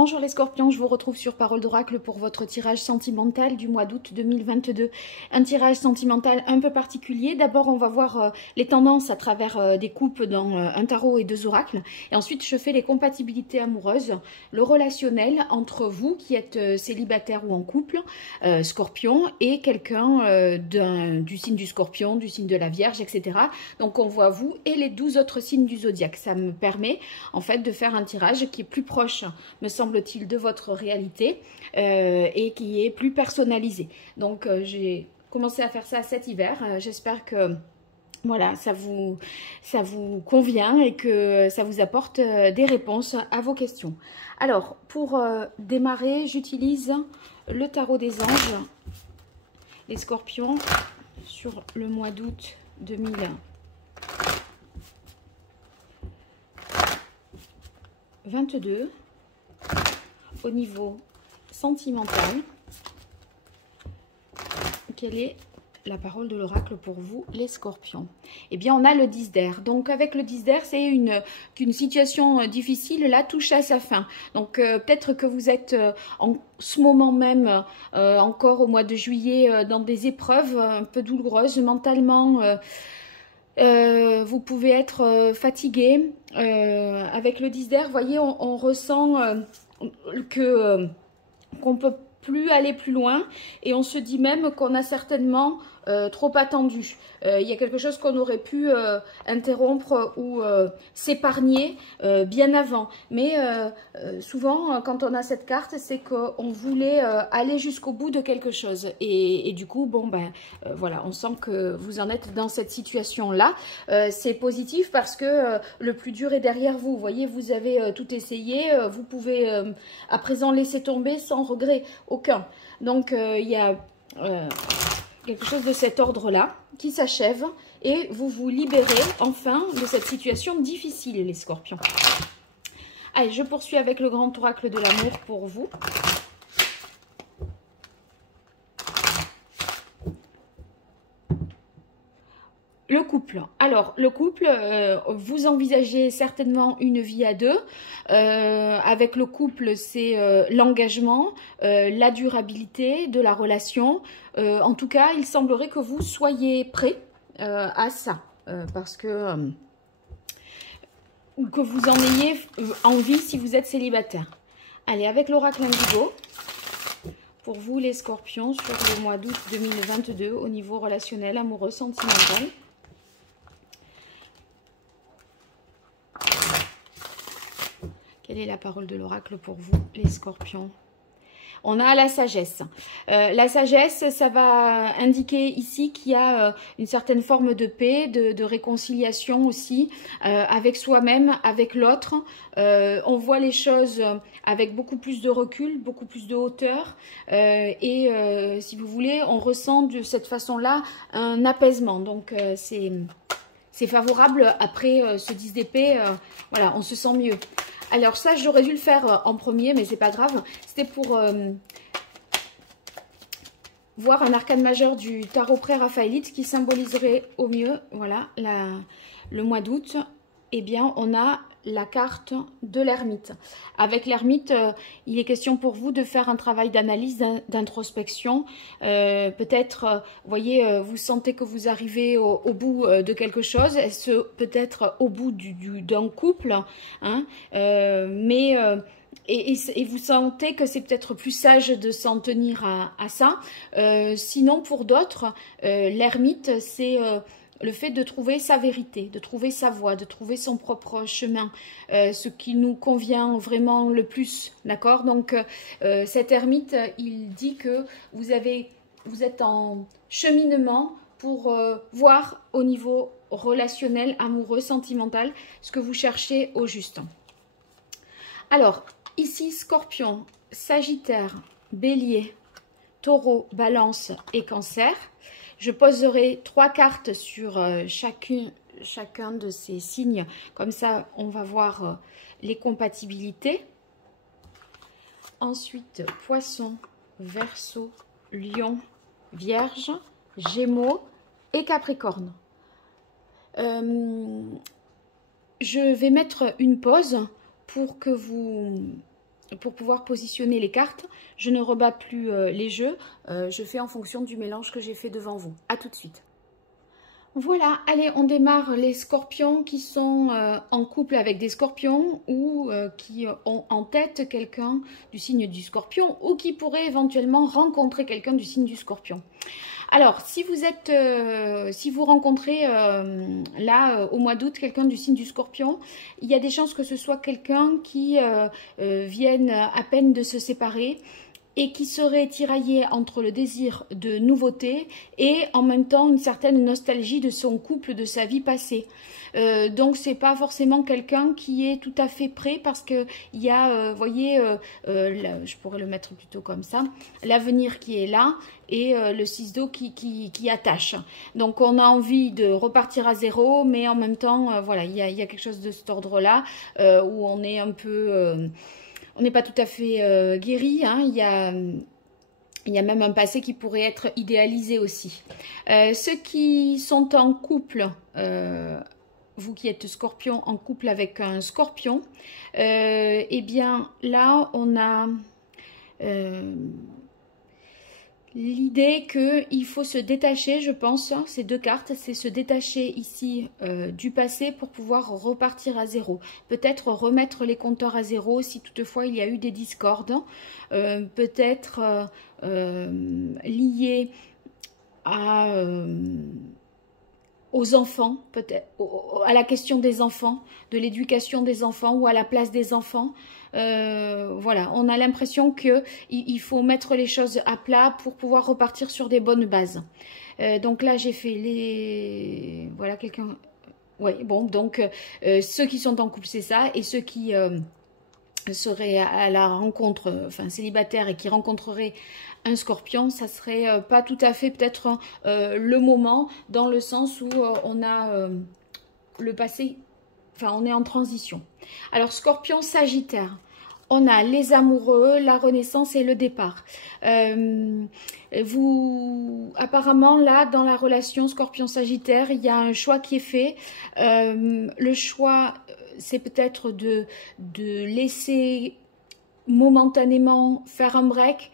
Bonjour les scorpions, je vous retrouve sur Parole d'Oracle pour votre tirage sentimental du mois d'août 2022. Un tirage sentimental un peu particulier. D'abord, on va voir les tendances à travers des coupes dans un tarot et deux oracles. Et ensuite, je fais les compatibilités amoureuses, le relationnel entre vous qui êtes célibataire ou en couple, scorpion, et quelqu'un du signe du scorpion, du signe de la Vierge, etc. Donc, on voit vous et les 12 autres signes du zodiaque. Ça me permet en fait de faire un tirage qui est plus proche, me semble-t-il, de votre réalité et qui est plus personnalisé. Donc j'ai commencé à faire ça cet hiver. J'espère que voilà, ça vous convient et que ça vous apporte des réponses à vos questions. Alors, pour démarrer, j'utilise le tarot des anges, les scorpions, sur le mois d'août 2022. Au niveau sentimental, quelle est la parole de l'oracle pour vous, les scorpions? Eh bien, on a le 10 d'air. Donc, avec le 10 d'air, c'est qu'une situation difficile, là, touche à sa fin. Donc, peut-être que vous êtes en ce moment même, encore au mois de juillet, dans des épreuves un peu douloureuses mentalement. Vous pouvez être fatigué. Avec le 10 d'air, vous voyez, on ressent qu'on peut plus aller plus loin et on se dit même qu'on a certainement trop attendu. Il y a quelque chose qu'on aurait pu interrompre ou s'épargner bien avant. Mais souvent, quand on a cette carte, c'est qu'on voulait aller jusqu'au bout de quelque chose. Et du coup, bon, ben voilà, on sent que vous en êtes dans cette situation-là. C'est positif parce que le plus dur est derrière vous. Vous voyez, vous avez tout essayé. Vous pouvez à présent laisser tomber sans regret aucun. Donc, il y a quelque chose de cet ordre-là qui s'achève et vous vous libérez enfin de cette situation difficile, les scorpions. Allez, je poursuis avec le grand oracle de l'amour pour vous. Le couple. Alors, le couple, vous envisagez certainement une vie à deux. Avec le couple, c'est l'engagement, la durabilité de la relation. En tout cas, il semblerait que vous soyez prêt à ça. Parce que vous en ayez envie si vous êtes célibataire. Allez, avec l'oracle indigo. Pour vous, les scorpions, sur le mois d'août 2022, au niveau relationnel, amoureux, sentimental. Quelle est la parole de l'oracle pour vous, les scorpions? On a la sagesse. La sagesse, ça va indiquer ici qu'il y a une certaine forme de paix, de réconciliation aussi, avec soi-même, avec l'autre. On voit les choses avec beaucoup plus de recul, beaucoup plus de hauteur. Et si vous voulez, on ressent de cette façon-là un apaisement. Donc, c'est favorable. Après ce 10 d'épée, voilà, on se sent mieux. Alors ça, j'aurais dû le faire en premier, mais c'est pas grave. C'était pour voir un arcane majeur du tarot pré-raphaélite qui symboliserait au mieux, voilà, le mois d'août. Eh bien, on a la carte de l'ermite. Avec l'ermite, il est question pour vous de faire un travail d'analyse, d'introspection. Peut-être, vous voyez, vous sentez que vous arrivez au bout de quelque chose. Est-ce peut-être au bout d'un couple, hein, et vous sentez que c'est peut-être plus sage de s'en tenir à ça. Sinon, pour d'autres, l'ermite, c'est le fait de trouver sa vérité, de trouver sa voie, de trouver son propre chemin, ce qui nous convient vraiment le plus, d'accord? Donc, cet ermite, il dit que vous êtes en cheminement pour voir au niveau relationnel, amoureux, sentimental, ce que vous cherchez au juste. Alors, ici, Scorpion, Sagittaire, Bélier, Taureau, Balance et Cancer. Je poserai 3 cartes sur chacun de ces signes. Comme ça, on va voir les compatibilités. Ensuite, Poisson, Verseau, Lion, Vierge, Gémeaux et Capricorne. Je vais mettre une pause pour que vous pour pouvoir positionner les cartes. Je ne rebats plus les jeux, je fais en fonction du mélange que j'ai fait devant vous. À tout de suite. Voilà, allez, on démarre les scorpions qui sont en couple avec des scorpions ou qui ont en tête quelqu'un du signe du scorpion ou qui pourraient éventuellement rencontrer quelqu'un du signe du scorpion. Alors, si vous rencontrez là au mois d'août quelqu'un du signe du scorpion, il y a des chances que ce soit quelqu'un qui vienne à peine de se séparer et qui serait tiraillé entre le désir de nouveauté et en même temps une certaine nostalgie de son couple, de sa vie passée. Donc c'est pas forcément quelqu'un qui est tout à fait prêt parce que il y a, voyez, je pourrais le mettre plutôt comme ça, l'avenir qui est là et le 6 d'eau qui attache. Donc on a envie de repartir à zéro, mais en même temps, voilà, il y a quelque chose de cet ordre-là où on est un peu... on n'est pas tout à fait guéri, hein. Il y a même un passé qui pourrait être idéalisé aussi. Ceux qui sont en couple, vous qui êtes scorpion, en couple avec un scorpion, eh bien là on a l'idée qu'il faut se détacher, je pense, ces deux cartes, c'est se détacher ici du passé pour pouvoir repartir à zéro. Peut-être remettre les compteurs à zéro si toutefois il y a eu des discordes. Peut-être lié aux enfants, peut-être à la question des enfants, de l'éducation des enfants ou à la place des enfants. Voilà, on a l'impression qu'il faut mettre les choses à plat pour pouvoir repartir sur des bonnes bases. Donc là, j'ai fait les... Voilà, quelqu'un... Oui, bon, donc ceux qui sont en couple, c'est ça. Et ceux qui seraient à la rencontre, enfin célibataires et qui rencontreraient un scorpion, ça serait pas tout à fait peut-être le moment, dans le sens où on a le passé, enfin on est en transition. Alors scorpion, sagittaire, on a les amoureux, la renaissance et le départ. Apparemment là dans la relation scorpion-sagittaire, il y a un choix qui est fait. Le choix, c'est peut-être de laisser momentanément faire un break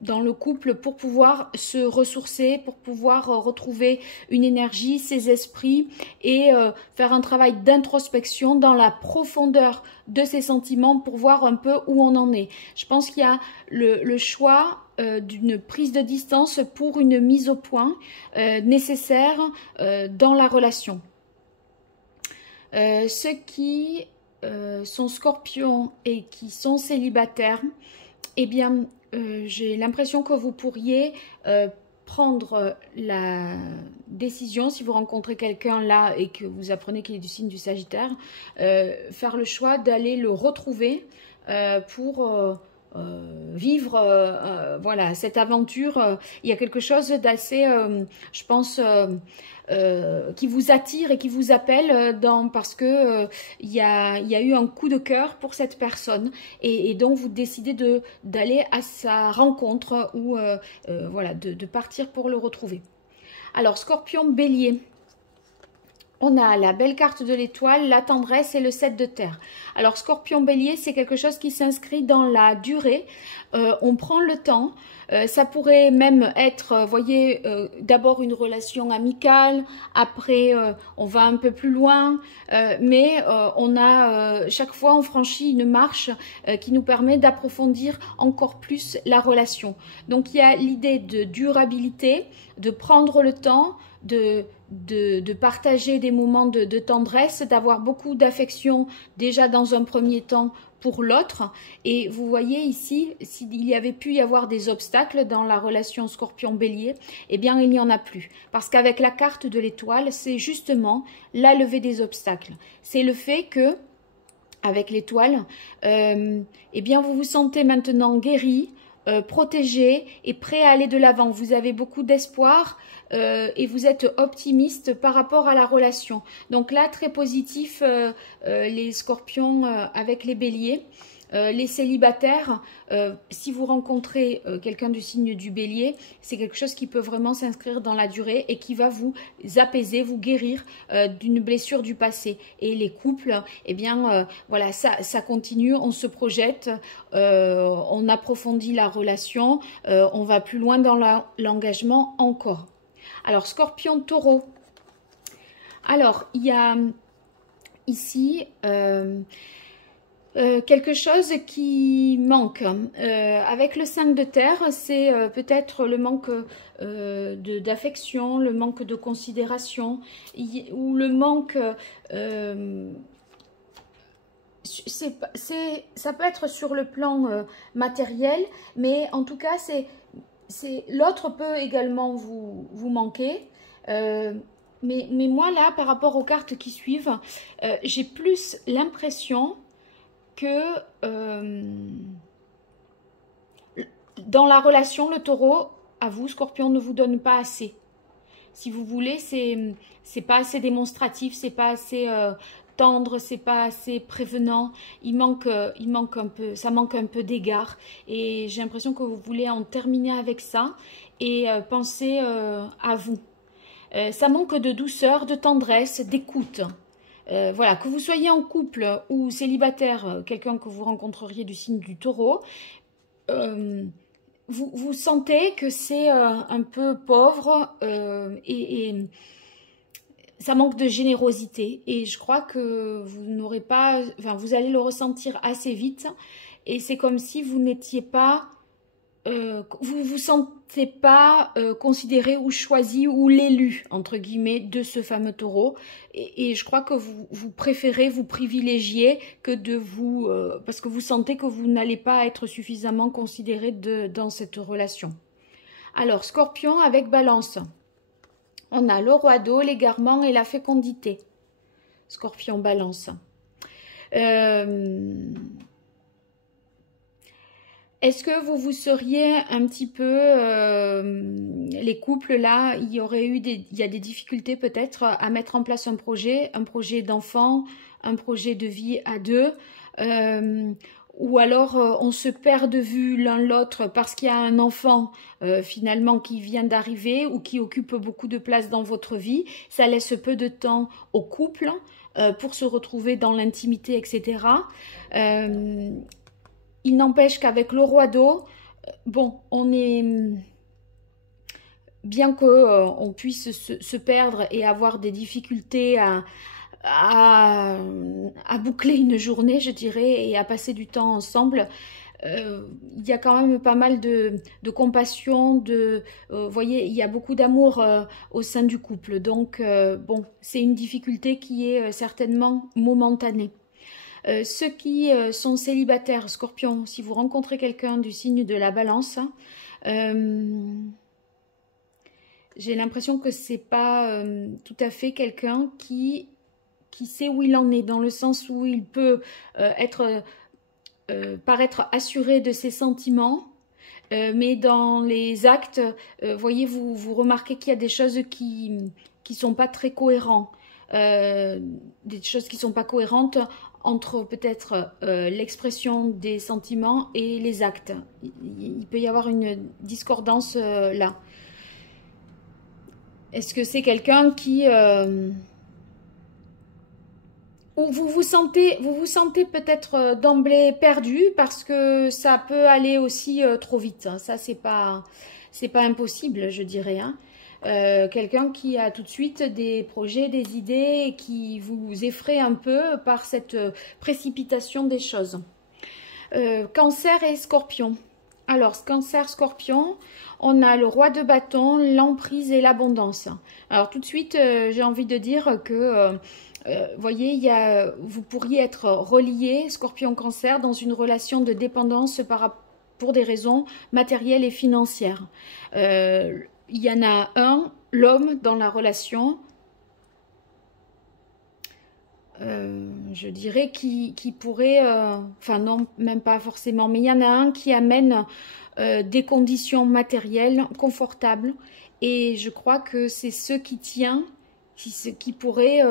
dans le couple pour pouvoir se ressourcer, pour pouvoir retrouver une énergie, ses esprits et faire un travail d'introspection dans la profondeur de ses sentiments pour voir un peu où on en est. Je pense qu'il y a le choix d'une prise de distance pour une mise au point nécessaire dans la relation. Ceux qui sont scorpions et qui sont célibataires, eh bien, j'ai l'impression que vous pourriez prendre la décision, si vous rencontrez quelqu'un là et que vous apprenez qu'il est du signe du Sagittaire, faire le choix d'aller le retrouver pour vivre voilà, cette aventure. Il y a quelque chose d'assez, je pense, qui vous attire et qui vous appelle parce que il y a eu un coup de cœur pour cette personne et donc vous décidez d'aller à sa rencontre ou voilà, de partir pour le retrouver. Alors Scorpion, Bélier, on a la belle carte de l'étoile, la tendresse et le 7 de terre. Alors Scorpion, Bélier, c'est quelque chose qui s'inscrit dans la durée. On prend le temps. Ça pourrait même être, voyez, d'abord une relation amicale, après on va un peu plus loin, mais chaque fois on franchit une marche qui nous permet d'approfondir encore plus la relation. Donc il y a l'idée de durabilité, de prendre le temps, de partager des moments de tendresse, d'avoir beaucoup d'affection déjà dans un premier temps pour l'autre. Et vous voyez ici, s'il y avait pu y avoir des obstacles dans la relation Scorpion-Bélier, eh bien il n'y en a plus. Parce qu'avec la carte de l'étoile, c'est justement la levée des obstacles. C'est le fait que, avec l'étoile, eh bien vous vous sentez maintenant guéri, protégé et prêt à aller de l'avant. Vous avez beaucoup d'espoir et vous êtes optimiste par rapport à la relation. Donc là, très positif, les scorpions avec les béliers. Les célibataires, si vous rencontrez quelqu'un du signe du Bélier, c'est quelque chose qui peut vraiment s'inscrire dans la durée et qui va vous apaiser, vous guérir d'une blessure du passé. Et les couples, eh bien, voilà, ça continue, on se projette, on approfondit la relation, on va plus loin dans l'engagement encore. Alors, Scorpion, Taureau. Alors, il y a ici... quelque chose qui manque. Avec le 5 de terre, c'est peut-être le manque d'affection, le manque de considération, ou le manque... ça peut être sur le plan matériel, mais en tout cas, l'autre peut également vous manquer. Mais moi, là, par rapport aux cartes qui suivent, j'ai plus l'impression que dans la relation, le taureau, à vous, Scorpion, ne vous donne pas assez. Si vous voulez, c'est pas assez démonstratif, c'est pas assez tendre, c'est pas assez prévenant. Il manque un peu, ça manque un peu d'égard. Et j'ai l'impression que vous voulez en terminer avec ça et penser à vous. Ça manque de douceur, de tendresse, d'écoute. Voilà, que vous soyez en couple ou célibataire, quelqu'un que vous rencontreriez du signe du taureau, vous sentez que c'est un peu pauvre et ça manque de générosité. Et je crois que vous n'aurez pas, enfin, vous allez le ressentir assez vite. Et c'est comme si vous n'étiez pas... vous vous sentez pas considéré ou choisi ou l'élu entre guillemets de ce fameux taureau et je crois que vous préférez vous privilégier que de vous parce que vous sentez que vous n'allez pas être suffisamment considéré dans cette relation. Alors Scorpion avec Balance, on a le roi d'eau, l'égarement et la fécondité. Scorpion, Balance. Est-ce que vous seriez un petit peu, les couples là, il y a des difficultés peut-être à mettre en place un projet d'enfant, un projet de vie à deux, ou alors on se perd de vue l'un l'autre parce qu'il y a un enfant finalement qui vient d'arriver ou qui occupe beaucoup de place dans votre vie, ça laisse peu de temps au couple pour se retrouver dans l'intimité, etc. Il n'empêche qu'avec le roi d'eau, bon, on est... Bien qu'on puisse se perdre et avoir des difficultés à boucler une journée, je dirais, et à passer du temps ensemble, il y a quand même pas mal de compassion, vous voyez, il y a beaucoup d'amour au sein du couple. Donc, bon, c'est une difficulté qui est certainement momentanée. Ceux qui sont célibataires, Scorpion, si vous rencontrez quelqu'un du signe de la Balance, j'ai l'impression que c'est pas tout à fait quelqu'un qui sait où il en est, dans le sens où il peut paraître assuré de ses sentiments, mais dans les actes, voyez, vous remarquez qu'il y a des choses qui sont pas très cohérentes, des choses qui sont pas cohérentes entre peut-être l'expression des sentiments et les actes. Il peut y avoir une discordance là. Est-ce que c'est quelqu'un qui... ou vous vous sentez peut-être d'emblée perdu parce que ça peut aller aussi trop vite. Hein. Ça, c'est pas impossible, je dirais. Hein. Quelqu'un qui a tout de suite des projets, des idées et qui vous effraie un peu par cette précipitation des choses. Cancer et Scorpion. Alors, Cancer, Scorpion, on a le roi de bâton, l'emprise et l'abondance. Alors, tout de suite, j'ai envie de dire que, voyez, vous pourriez être relié, Scorpion, Cancer, dans une relation de dépendance pour des raisons matérielles et financières. Il y en a un, l'homme dans la relation, je dirais qui pourrait, enfin non, même pas forcément, mais il y en a un qui amène des conditions matérielles confortables et je crois que c'est ce qui tient ce qui pourrait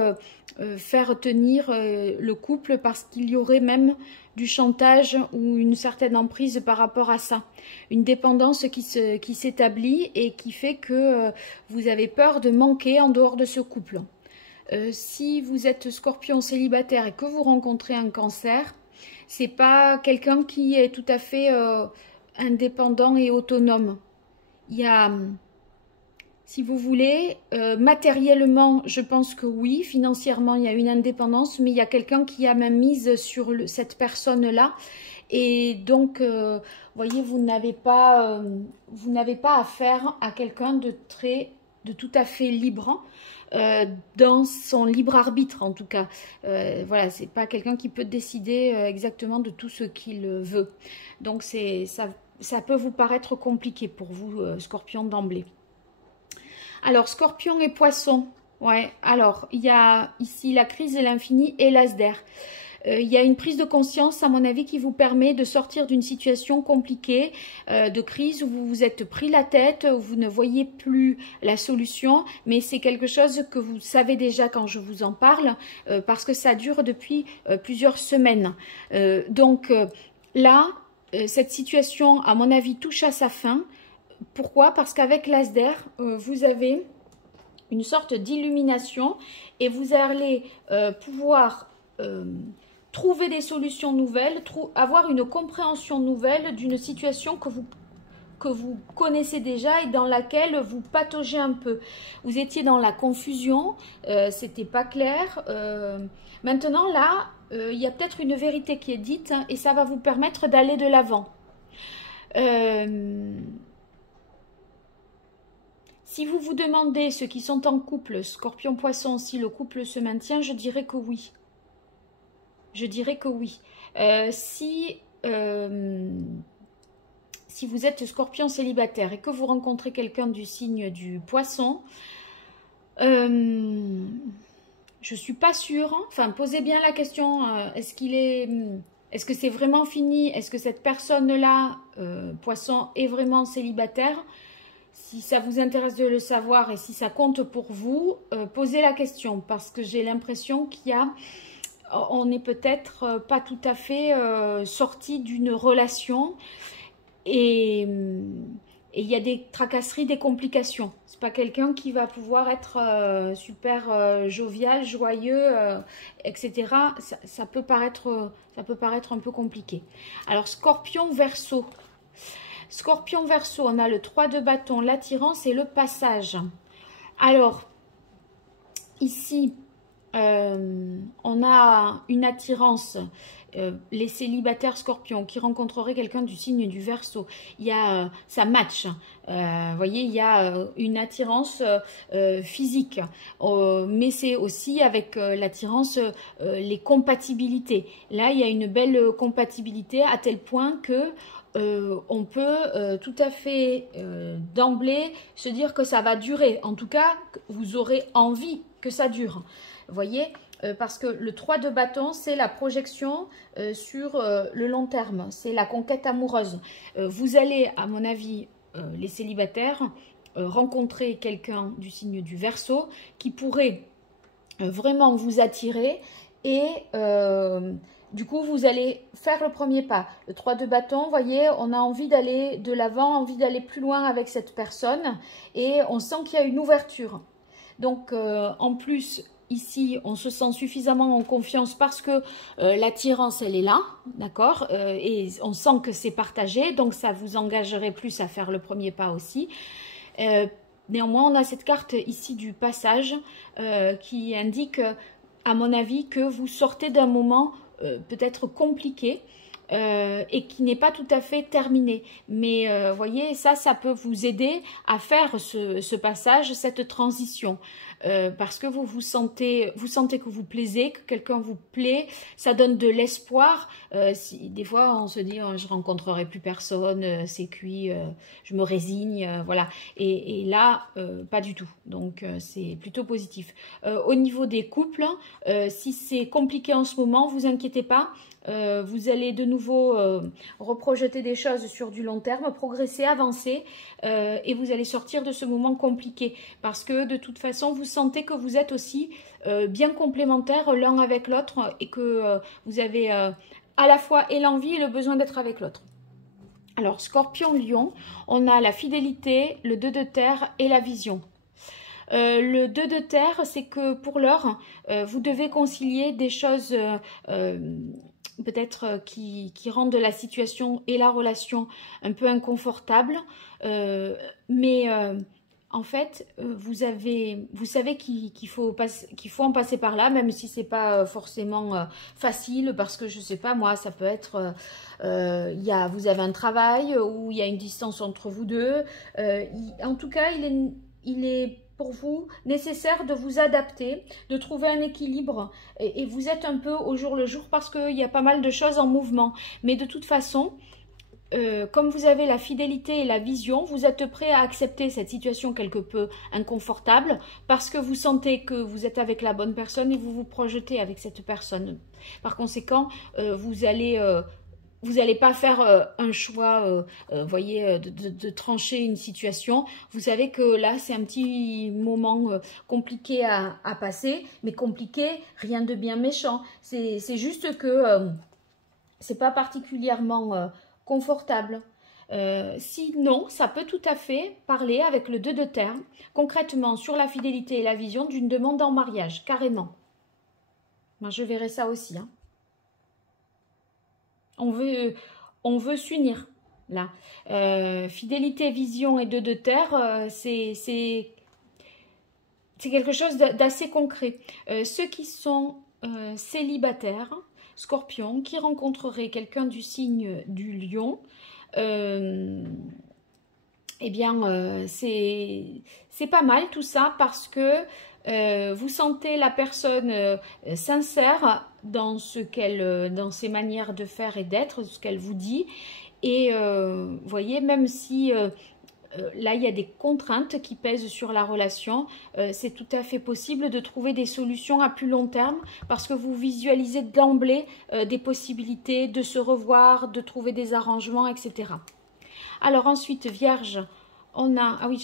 faire tenir le couple, parce qu'il y aurait même du chantage ou une certaine emprise par rapport à ça. Une dépendance qui s'établit et qui fait que vous avez peur de manquer en dehors de ce couple. Si vous êtes Scorpion célibataire et que vous rencontrez un cancer, c'est pas quelqu'un qui est tout à fait indépendant et autonome. Il y a, si vous voulez, matériellement, je pense que oui, financièrement, il y a une indépendance, mais il y a quelqu'un qui a même mise sur cette personne-là. Et donc, voyez, vous n'avez pas affaire à quelqu'un de tout à fait libre, dans son libre arbitre en tout cas. Voilà, c'est pas quelqu'un qui peut décider exactement de tout ce qu'il veut. Donc, ça peut vous paraître compliqué pour vous, Scorpion, d'emblée. Alors, Scorpion et Poisson. Ouais, alors, il y a ici la crise de l'infini et l'as d'air. Il y a une prise de conscience, à mon avis, qui vous permet de sortir d'une situation compliquée, de crise, où vous vous êtes pris la tête, où vous ne voyez plus la solution, mais c'est quelque chose que vous savez déjà quand je vous en parle, parce que ça dure depuis plusieurs semaines. Donc là, cette situation, à mon avis, touche à sa fin. Pourquoi? Parce qu'avec l'as d'air, vous avez une sorte d'illumination et vous allez pouvoir trouver des solutions nouvelles, avoir une compréhension nouvelle d'une situation que vous connaissez déjà et dans laquelle vous pataugez un peu. Vous étiez dans la confusion, c'était pas clair. Maintenant là, il y a peut-être une vérité qui est dite, hein, et ça va vous permettre d'aller de l'avant. Si vous vous demandez, ceux qui sont en couple, Scorpion, Poisson, si le couple se maintient, je dirais que oui. Je dirais que oui. Si vous êtes Scorpion célibataire et que vous rencontrez quelqu'un du signe du Poisson, je ne suis pas sûre. Hein. Enfin, posez bien la question. Est-ce que c'est vraiment fini? Est-ce que cette personne-là, Poisson, est vraiment célibataire? Si ça vous intéresse de le savoir et si ça compte pour vous, posez la question, parce que j'ai l'impression on n'est peut-être pas tout à fait sorti d'une relation et il y a des tracasseries, des complications. C'est pas quelqu'un qui va pouvoir être super jovial, joyeux, etc. Ça peut paraître un peu compliqué. Alors, Scorpion, Verseau. Scorpion, Verseau, on a le 3 de bâton, l'attirance et le passage. Alors, ici, on a une attirance, les célibataires Scorpions qui rencontreraient quelqu'un du signe du Verseau. Il y a, ça match. Vous voyez, il y a une attirance physique, mais c'est aussi avec l'attirance, les compatibilités. Là, il y a une belle compatibilité à tel point que on peut tout à fait d'emblée se dire que ça va durer. En tout cas, vous aurez envie que ça dure. Vous voyez, parce que le 3 de bâton, c'est la projection sur le long terme. C'est la conquête amoureuse. Vous allez, à mon avis, les célibataires, rencontrer quelqu'un du signe du Verseau qui pourrait vraiment vous attirer et... du coup, vous allez faire le premier pas. Le 3 de bâton, vous voyez, on a envie d'aller de l'avant, envie d'aller plus loin avec cette personne. Et on sent qu'il y a une ouverture. Donc, en plus, ici, on se sent suffisamment en confiance parce que l'attirance, elle est là, d'accord, et on sent que c'est partagé. Donc, ça vous engagerait plus à faire le premier pas aussi. Néanmoins, on a cette carte ici du passage qui indique, à mon avis, que vous sortez d'un moment... peut-être compliqué et qui n'est pas tout à fait terminé. Mais voyez, ça peut vous aider à faire ce passage, cette transition. Parce que vous sentez que vous plaisez, que quelqu'un vous plaît, ça donne de l'espoir. Des fois, on se dit, oh, je rencontrerai plus personne, c'est cuit, je me résigne, voilà. Et là, pas du tout. Donc, c'est plutôt positif. Au niveau des couples, si c'est compliqué en ce moment, vous inquiétez pas. Vous allez de nouveau reprojeter des choses sur du long terme, progresser, avancer et vous allez sortir de ce moment compliqué parce que de toute façon vous sentez que vous êtes aussi bien complémentaires l'un avec l'autre et que vous avez à la fois et l'envie et le besoin d'être avec l'autre. Alors, Scorpion, Lion, on a la fidélité, le 2 de terre et la vision. Le 2 de terre, c'est que pour l'heure, vous devez concilier des choses peut-être qui rendent la situation et la relation un peu inconfortables. En fait, vous savez qu'il faut en passer par là, même si c'est pas forcément facile, parce que je sais pas moi, ça peut être vous avez un travail où il y a une distance entre vous deux. En tout cas, il est pour vous nécessaire de vous adapter, de trouver un équilibre et vous êtes un peu au jour le jour parce qu'il y a pas mal de choses en mouvement. Mais de toute façon, comme vous avez la fidélité et la vision, vous êtes prêt à accepter cette situation quelque peu inconfortable parce que vous sentez que vous êtes avec la bonne personne et vous vous projetez avec cette personne. Par conséquent, vous allez pas faire un choix, voyez, de trancher une situation. Vous savez que là, c'est un petit moment compliqué à passer, mais compliqué, rien de bien méchant. C'est juste que c'est pas particulièrement confortable. Sinon, ça peut tout à fait parler avec le 2 de terre, concrètement sur la fidélité et la vision d'une demande en mariage, carrément. Moi, je verrai ça aussi, hein. On veut s'unir, là. Fidélité, vision et 2 de terre, c'est quelque chose d'assez concret. Ceux qui sont célibataires, Scorpion, qui rencontreraient quelqu'un du signe du Lion, eh bien, c'est pas mal tout ça parce que vous sentez la personne sincère dans dans ses manières de faire et d'être, ce qu'elle vous dit. Et voyez, même si là, il y a des contraintes qui pèsent sur la relation, c'est tout à fait possible de trouver des solutions à plus long terme parce que vous visualisez d'emblée des possibilités de se revoir, de trouver des arrangements, etc. Alors ensuite, Vierge, on a... Ah oui,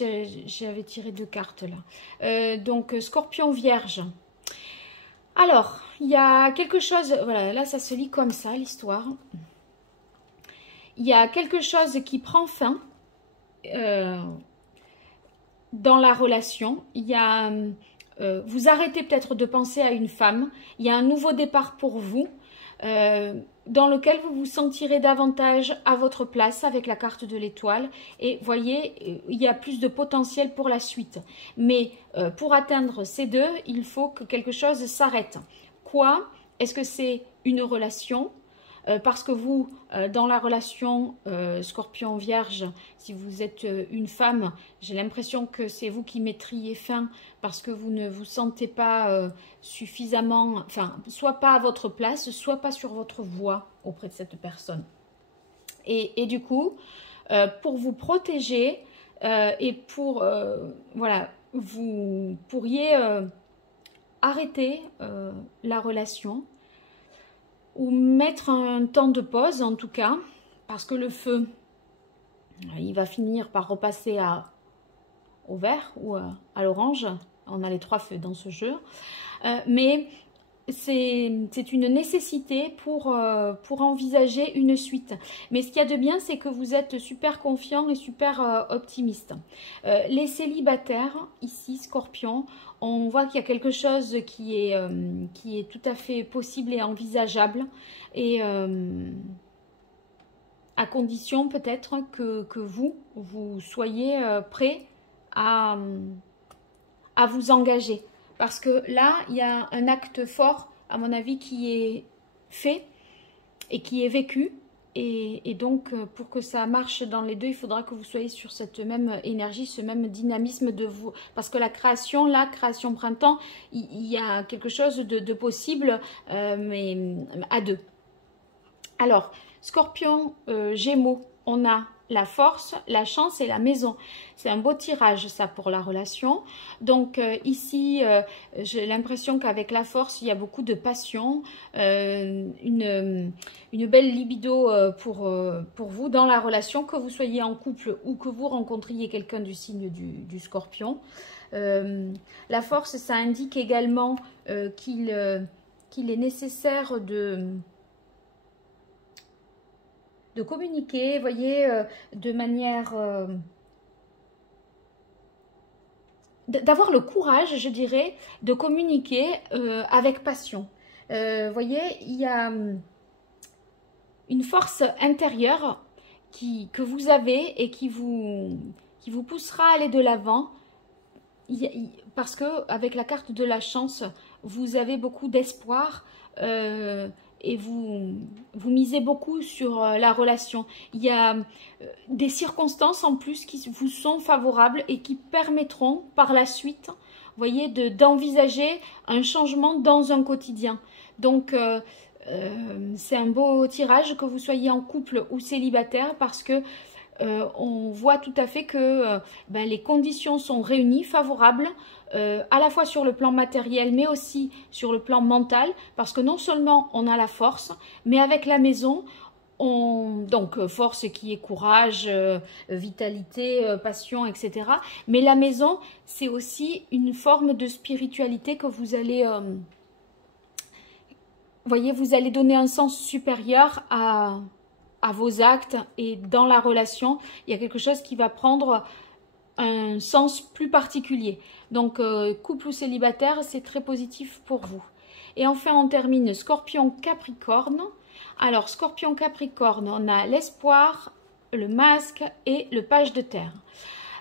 j'avais tiré 2 cartes là. Donc, Scorpion, Vierge. Alors, il y a quelque chose... Voilà, là, ça se lit comme ça, l'histoire. Il y a quelque chose qui prend fin dans la relation. Il y a, vous arrêtez peut-être de penser à une femme. Il y a un nouveau départ pour vous dans lequel vous vous sentirez davantage à votre place avec la carte de l'étoile. Et voyez, il y a plus de potentiel pour la suite. Mais pour atteindre ces deux, il faut que quelque chose s'arrête. Quoi? Est-ce que c'est une relation? Parce que vous, dans la relation Scorpion Vierge, si vous êtes une femme, j'ai l'impression que c'est vous qui mettriez fin parce que vous ne vous sentez pas suffisamment, enfin, soit pas à votre place, soit pas sur votre voie auprès de cette personne. Et du coup, pour vous protéger et pour, voilà, vous pourriez arrêter la relation ou mettre un temps de pause en tout cas, parce que le feu, il va finir par repasser au vert ou à l'orange. On a les 3 feux dans ce jeu. Mais c'est une nécessité pour envisager une suite. Mais ce qu'il y a de bien, c'est que vous êtes super confiant et super optimiste. Les célibataires, ici, Scorpion, on voit qu'il y a quelque chose qui est tout à fait possible et envisageable. Et à condition peut-être que vous soyez prêt à vous engager. Parce que là, il y a un acte fort, à mon avis, qui est fait et qui est vécu. Et donc, pour que ça marche dans les deux, il faudra que vous soyez sur cette même énergie, ce même dynamisme de vous. Parce que la création, là, création printemps, il y a quelque chose de possible, mais à deux. Alors, Scorpion, Gémeaux, on a la force, la chance et la maison. C'est un beau tirage ça pour la relation. Donc ici, j'ai l'impression qu'avec la force, il y a beaucoup de passion, une belle libido pour vous dans la relation, que vous soyez en couple ou que vous rencontriez quelqu'un du signe du Scorpion. La force, ça indique également qu'il est nécessaire de communiquer, vous voyez, de manière... d'avoir le courage, je dirais, de communiquer avec passion. Vous voyez, il y a une force intérieure que vous avez et qui vous poussera à aller de l'avant, parce que avec la carte de la chance, vous avez beaucoup d'espoir et vous misez beaucoup sur la relation. Il y a des circonstances en plus qui vous sont favorables et qui permettront par la suite, vous voyez, d'envisager un changement dans un quotidien. Donc, c'est un beau tirage, que vous soyez en couple ou célibataire, parce que on voit tout à fait que les conditions sont réunies, favorables, à la fois sur le plan matériel, mais aussi sur le plan mental, parce que non seulement on a la force, mais avec la maison, donc force qui est courage, vitalité, passion, etc. Mais la maison, c'est aussi une forme de spiritualité que vous allez... voyez, vous allez donner un sens supérieur à vos actes, et dans la relation, il y a quelque chose qui va prendre un sens plus particulier. Donc, couple ou célibataire, c'est très positif pour vous. Et enfin, on termine Scorpion-Capricorne. Alors, Scorpion-Capricorne, on a l'espoir, le masque et le page de terre.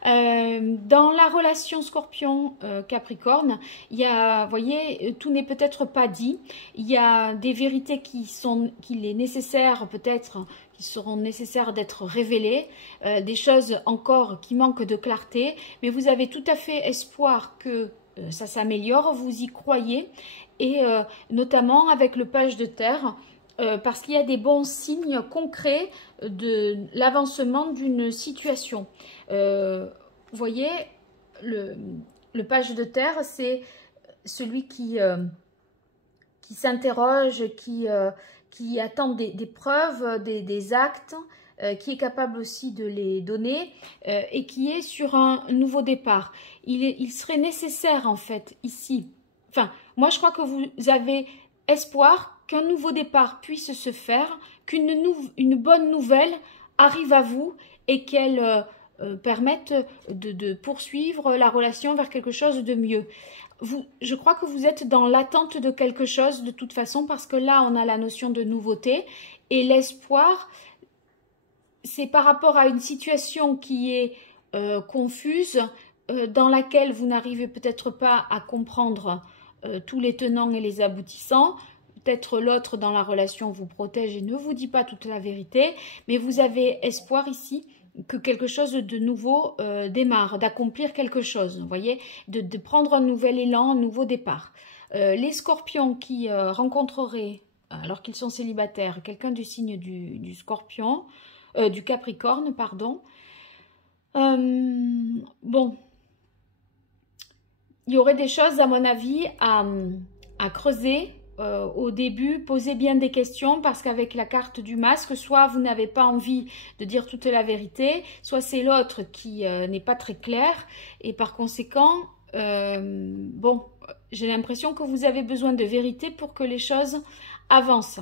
Dans la relation Scorpion-Capricorne, il y a, vous voyez, tout n'est peut-être pas dit. Il y a des vérités qu'il est nécessaire, peut-être, qui seront nécessaires d'être révélées, des choses encore qui manquent de clarté, mais vous avez tout à fait espoir que ça s'améliore, vous y croyez, et notamment avec le page de terre, parce qu'il y a des bons signes concrets de l'avancement d'une situation. Vous voyez, le page de terre, c'est celui qui s'interroge, qui attend des preuves, des actes, qui est capable aussi de les donner et qui est sur un nouveau départ. Il serait nécessaire en fait ici, enfin moi je crois que vous avez espoir qu'un nouveau départ puisse se faire, qu'une bonne nouvelle arrive à vous et qu'elle permette de poursuivre la relation vers quelque chose de mieux. Je crois que vous êtes dans l'attente de quelque chose de toute façon, parce que là on a la notion de nouveauté, et l'espoir, c'est par rapport à une situation qui est confuse, dans laquelle vous n'arrivez peut-être pas à comprendre tous les tenants et les aboutissants. Peut-être l'autre dans la relation vous protège et ne vous dit pas toute la vérité, mais vous avez espoir ici que quelque chose de nouveau démarre, d'accomplir quelque chose, vous voyez, de prendre un nouvel élan, un nouveau départ. Les scorpions qui rencontreraient, alors qu'ils sont célibataires, quelqu'un du signe du scorpion, du capricorne, pardon, bon, il y aurait des choses, à mon avis, à creuser. Au début, posez bien des questions, parce qu'avec la carte du masque, soit vous n'avez pas envie de dire toute la vérité, soit c'est l'autre qui n'est pas très clair, et par conséquent, bon, j'ai l'impression que vous avez besoin de vérité pour que les choses avancent.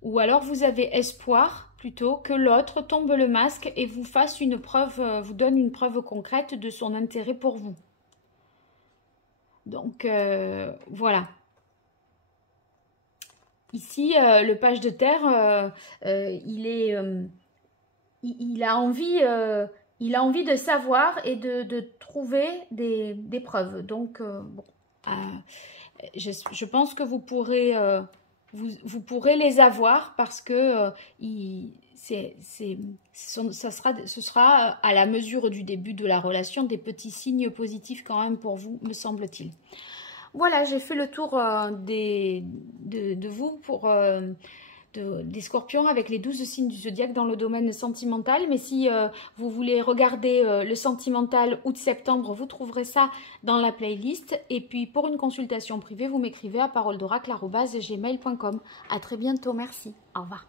Ou alors vous avez espoir plutôt que l'autre tombe le masque et vous fasse une preuve, vous donne une preuve concrète de son intérêt pour vous. Donc, voilà. Ici, le page de terre, il a envie de savoir et de trouver des preuves. Donc, bon, je pense que vous pourrez les avoir, parce que ce sera à la mesure du début de la relation, des petits signes positifs quand même pour vous, me semble-t-il. Voilà, j'ai fait le tour de vous pour des scorpions avec les 12 signes du zodiaque dans le domaine sentimental. Mais si vous voulez regarder le sentimental août-septembre, vous trouverez ça dans la playlist. Et puis pour une consultation privée, vous m'écrivez à paroledoracle@gmail.com. À très bientôt, merci. Au revoir.